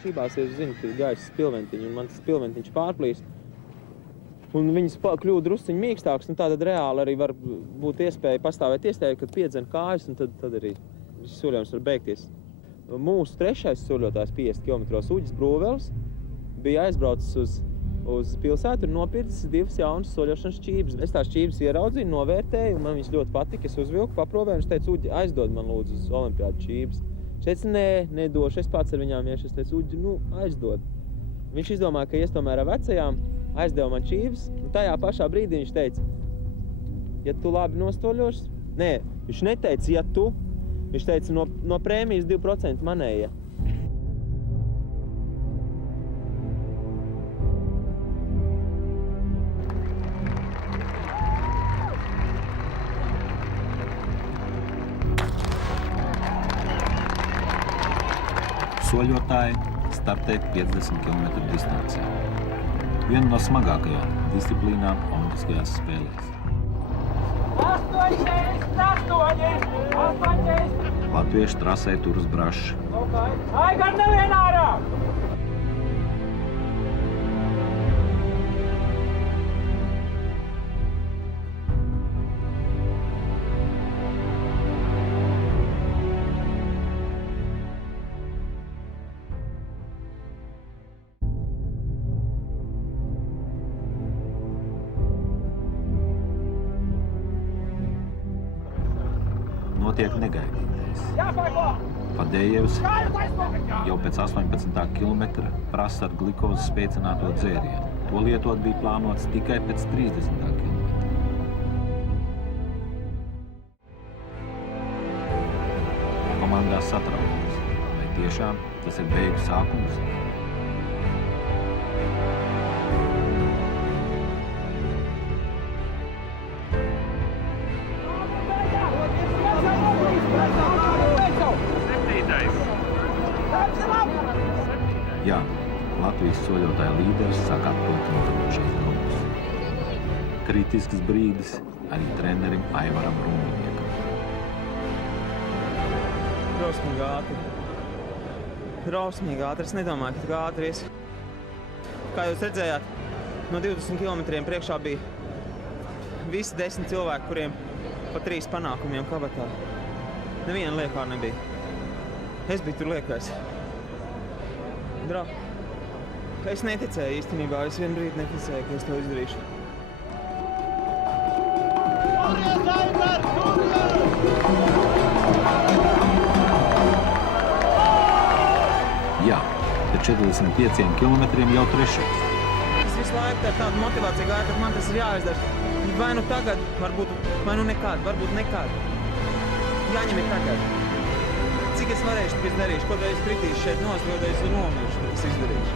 šķībās, ja es zinu, ka ir gaisa spilventiņi, un man tas spilventiņš pārplīst. Un viņas kļūst drusciņi mīkstāks, un tātad reāli arī var būt iespēja pastāvēt iestēju, kad piedzen kājas, un tad arī šis soļojums var beigties. Mūsu trešais soļotājs 50 km Uģis Brūvelis bija aizbraucis uz pilsētu un nopircis 2 jaunas soļošanas šķības. Es tās šķības ieraudzīju, novērtēju, un man viņas ļoti patika. Es uzvilku, paprovēju, un es teicu, Uģi, aizdod man lūdzu uz olimpiādu šķības. Viņš teica, nē, nedošu, es pats ar viņām iešu. Es teicu, Uģi, nu, aizdod. Viņš izdomāja, ka ies tomēr ar vecajām, aizdeva man šķības, un tajā pašā brīdī viņš teica, ja tu labi nostoļos, nē, viņš neteica, ja tu, viņš teica, no prēmijas 2% manējie. Soļotāji startē 50 km distancē. Viena no smagākajām disciplīnām olimpiskajās spēlēs. 80! Latvieši trasē turas braši. Aigar nevien ārā! Notiek negaidītais. Fadejevs jau pēc 18. kilometra prasa ar glikozes spēcināto dzērienu. To lietot bija plānots tikai pēc 30. kilometra. Komandā satraukums. Vai tiešām tas ir beigu sākums? Jā, Latvijas soļotāja līderis sāk atpūt notekošais brūkus. Kritisks brīdis arī trenerim Aivaram Rundiniekam. Drausmīgi ātri. Drausmīgi ātri. Es nedomāju, ka tik ātri ies. Kā jūs redzējāt, no 20 kilometriem priekšā bija visi 10 cilvēki, kuriem pa 3 panākumiem kabatā. Neviena liekā nebija. Es biju tur liekais. Es neticēju īstenībā, es vienu brīdi neticēju, ka es to izdarīšu. Jā, pēc 45 kilometriem jau trešais. Es visu laiku tā ir tāda motivācija gāja, ka man tas ir jāizdara. Vai nu tagad, varbūt, vai nu nekad, varbūt nekad. Jāņem ir tagad. Cik es varēšu, tik es darīšu, kaut vai es kritīšu šeit nost, kaut vai es nomiršu, tad es izdarīšu.